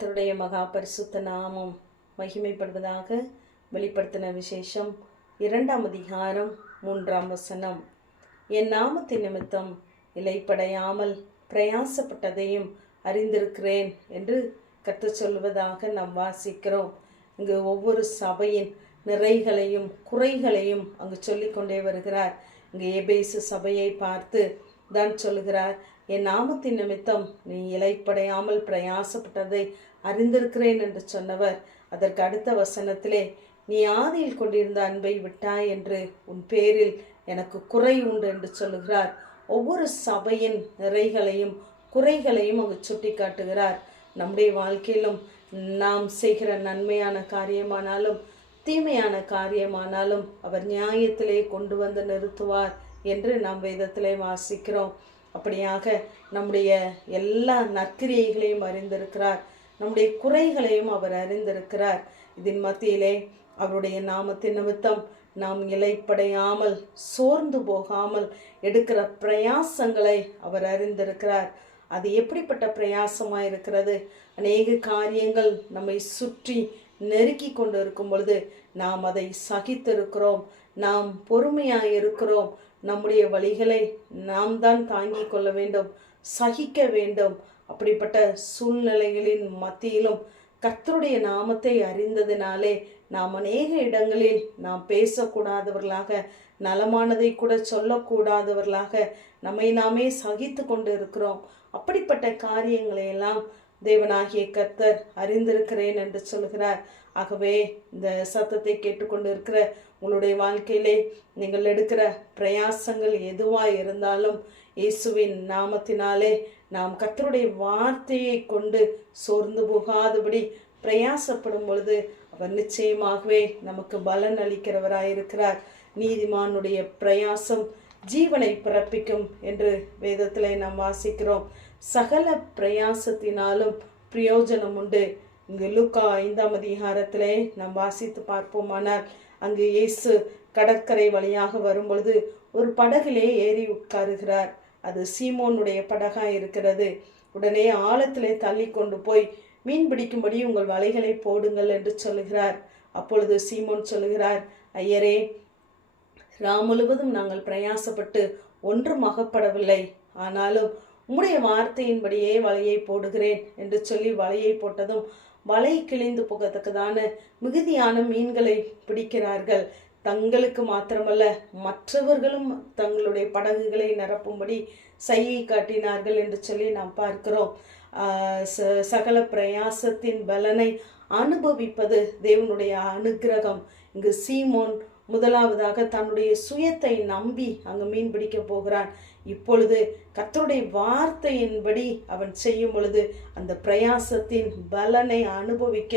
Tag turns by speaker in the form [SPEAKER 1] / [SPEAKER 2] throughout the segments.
[SPEAKER 1] கர்த்தருடைய மகா பரிசுத்த நாமம் மகிமைப்படுவதாக வெளிப்படுத்தின விசேஷம் இரண்டாம் அதிகாரம் மூன்றாம் வசனம். என் நாமத்தின் நிமித்தம் இலைப்படையாமல் பிரயாசப்பட்டதையும் அறிந்திருக்கிறேன் என்று கற்றுச் சொல்வதாக நாம் வாசிக்கிறோம். இங்கு ஒவ்வொரு சபையின் நிறைகளையும் குறைகளையும் அங்கு சொல்லிக்கொண்டே வருகிறார். இங்கு ஏபேசு சபையை பார்த்து தான் சொல்லுகிறார் என் நாமத்தின் நிமித்தம் நீ இலைப்படையாமல் பிரயாசப்பட்டதை அறிந்திருக்கிறேன் என்று சொன்னவர். அதற்கு அடுத்த வசனத்திலே நீ ஆதியில் கொண்டிருந்த அன்பை விட்டாய் என்று உன் பேரில் எனக்கு குறை உண்டு என்று சொல்லுகிறார். ஒவ்வொரு சபையின் நிறைகளையும் குறைகளையும் அவர் சுட்டி காட்டுகிறார் நம்முடைய வாழ்க்கையிலும் நாம் செய்கிற நன்மையான காரியமானாலும் தீமையான காரியமானாலும் அவர் நியாயத்திலே கொண்டு வந்து நிறுத்துவார் என்று நாம் வேதத்திலே வாசிக்கிறோம். அப்படியாக நம்முடைய எல்லா நற்கிரியைகளையும் அறிந்திருக்கிறார். நம்முடைய குறைகளையும் அவர் அறிந்திருக்கிறார். இதன் மத்தியிலே அவருடைய நாமத்தின் நிமித்தம் நாம் இலைப்படையாமல் சோர்ந்து போகாமல் எடுக்கிற பிரயாசங்களை அவர் அறிந்திருக்கிறார். அது எப்படிப்பட்ட பிரயாசமாக இருக்கிறது? அநேக காரியங்கள் நம்மை சுற்றி நெருக்கி கொண்டு இருக்கும் பொழுது நாம் அதை சகித்திருக்கிறோம். நாம் பொறுமையாக இருக்கிறோம். நம்முடைய வழிகளை நாம் தான் தாங்கிக் கொள்ள வேண்டும் சகிக்க வேண்டும். அப்படிப்பட்ட சூழ்நிலைகளின் மத்தியிலும் கர்த்தருடைய நாமத்தை அறிந்ததினாலே நாம் அநேக இடங்களில் நாம் பேசக்கூடாதவர்களாக நலமானதை கூட சொல்லக்கூடாதவர்களாக நம்மை நாமே சகித்து கொண்டு இருக்கிறோம் அப்படிப்பட்ட காரியங்களை எல்லாம் தேவனாகிய கர்த்தர் அறிந்திருக்கிறேன் என்று சொல்கிறார் ஆகவே இந்த சத்தத்தை கேட்டுக்கொண்டு இருக்கிற உங்களுடைய வாழ்க்கையிலே நீங்கள் எடுக்கிற பிரயாசங்கள் எதுவாக இருந்தாலும் இயேசுவின் நாமத்தினாலே நாம் கர்த்தருடைய வார்த்தையை கொண்டு சோர்ந்து போகாதபடி பிரயாசப்படும் பொழுது அவர் நிச்சயமாகவே நமக்கு பலன் அளிக்கிறவராயிருக்கிறார். நீதிமானுடைய பிரயாசம் ஜீவனை பிறப்பிக்கும் என்று வேதத்தில் நாம் வாசிக்கிறோம். சகல பிரயாசத்தினாலும் பிரயோஜனம் உண்டு. இங்கு லுக்கா ஐந்தாம் அதிகாரத்திலே நாம் வாசித்து பார்ப்போமானால் அங்கு இயேசு கடற்கரை வழியாக வரும்பொழுது ஒரு படகிலே ஏறி உட்காருகிறார். அது சீமோனுடைய படகாக இருக்கிறது. உடனே ஆழத்திலே தள்ளி கொண்டு போய் மீன் பிடிக்கும்படி உங்கள் வலைகளை போடுங்கள் என்று சொல்லுகிறார். அப்பொழுது சீமோன் சொல்லுகிறார் ஐயரே ரா முழுவதும் நாங்கள் பிரயாசப்பட்டு ஒன்றும் அகப்படவில்லை. ஆனாலும் உம்முடைய வார்த்தையின்படியே வலையை போடுகிறேன் என்று சொல்லி வலையை போட்டதும் வலை கிழிந்து போகத்தக்கதான மிகுதியான மீன்களை பிடிக்கிறார்கள். தங்களுக்கு மாத்திரமல்ல மற்றவர்களும் தங்களுடைய படகுகளை நிரப்பும்படி சையை காட்டினார்கள் என்று சொல்லி நாம் பார்க்கிறோம். சகல பிரயாசத்தின் பலனை அனுபவிப்பது தேவனுடைய அனுகிரகம். இங்கு சீமோன் முதலாவதாக தன்னுடைய சுயத்தை நம்பி அங்கு மீன் பிடிக்க போகிறான். இப்பொழுது கத்தருடைய வார்த்தையின்படி அவன் செய்யும் பொழுது அந்த பிரயாசத்தின் பலனை அனுபவிக்க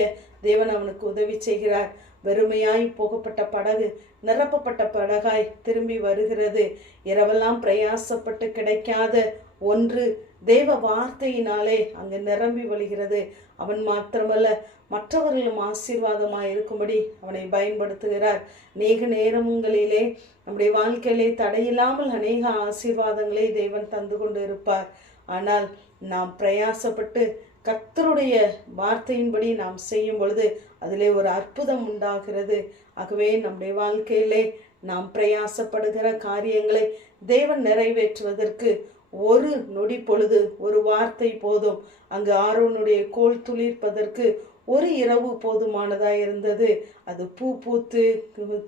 [SPEAKER 1] தேவன் அவனுக்கு உதவி செய்கிறார். வெறுமையாய் போகப்பட்ட படகு நிரப்பப்பட்ட படகாய் திரும்பி வருகிறது. இரவெல்லாம் பிரயாசப்பட்டு கிடைக்காத ஒன்று தேவ வார்த்தையினாலே அங்கு நிரம்பி வழிகிறது. அவன் மாத்திரமல்ல மற்றவர்களும் ஆசீர்வாதமாக இருக்கும்படி அவனை பயன்படுத்துகிறார். அநேக நேரங்களிலே நம்முடைய வாழ்க்கையிலே தடையில்லாமல் அநேக ஆசீர்வாதங்களை தேவன் தந்து கொண்டு இருப்பார். ஆனால் நாம் பிரயாசப்பட்டு கத்தருடைய வார்த்தையின்படி நாம் செய்யும் பொழுது அதிலே ஒரு அற்புதம் உண்டாகிறது. ஆகவே நம்முடைய வாழ்க்கையிலே நாம் பிரயாசப்படுகிற காரியங்களை தேவன் நிறைவேற்றுவதற்கு ஒரு நொடி பொழுது ஒரு வார்த்தை போதும். அங்கு ஆரோனுடைய கோல் துளிர்ப்பதற்கு ஒரு இரவு போதுமானதாக இருந்தது. அது பூ பூத்து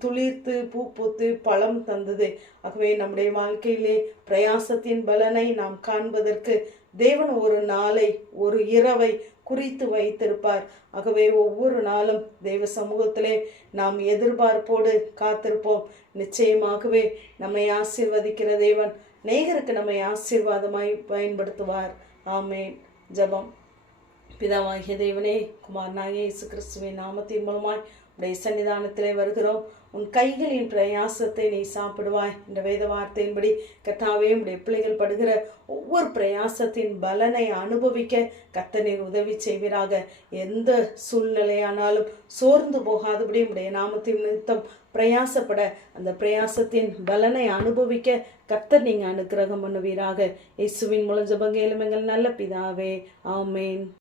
[SPEAKER 1] துளிர்த்து பூ பூத்து பழம் தந்தது. ஆகவே நம்முடைய வாழ்க்கையிலே பிரயாசத்தின் பலனை நாம் காண்பதற்கு தேவன் ஒரு நாளை ஒரு இரவை குறித்து வைத்திருப்பார். ஆகவே ஒவ்வொரு நாளும் தெய்வ சமூகத்திலே நாம் எதிர்பார்ப்போடு காத்திருப்போம். நிச்சயமாகவே நம்மை ஆசீர்வதிக்கிற தேவன் நேகருக்கு நம்மை ஆசீர்வாதமாய் பயன்படுத்துவார். ஆமேன். ஜபம். பிதாவாகிய தேவனே குமாரனாகிய இயேசு கிறிஸ்துவின் நாமத்தின் மூலமாய் உடைய சன்னிதானத்திலே வருகிறோம். உன் கைகளின் பிரயாசத்தை நீ சாப்பிடுவாய் என்ற வேத வார்த்தையின்படி கத்தாவே உடைய பிள்ளைகள் படுகிற ஒவ்வொரு பிரயாசத்தின் பலனை அனுபவிக்க கத்தனீர் உதவி செய்வீராக. எந்த சூழ்நிலையானாலும் சோர்ந்து போகாதபடி உடைய நாமத்தின் நிமித்தம் பிரயாசப்பட அந்த பிரயாசத்தின் பலனை அனுபவிக்க கத்தர் நீங்கள் அனுக்கிரகம் பண்ணுவீராக. இயேசுவின் மூலம் ஜபங்க எங்கள் நல்ல பிதாவே ஆமேன்.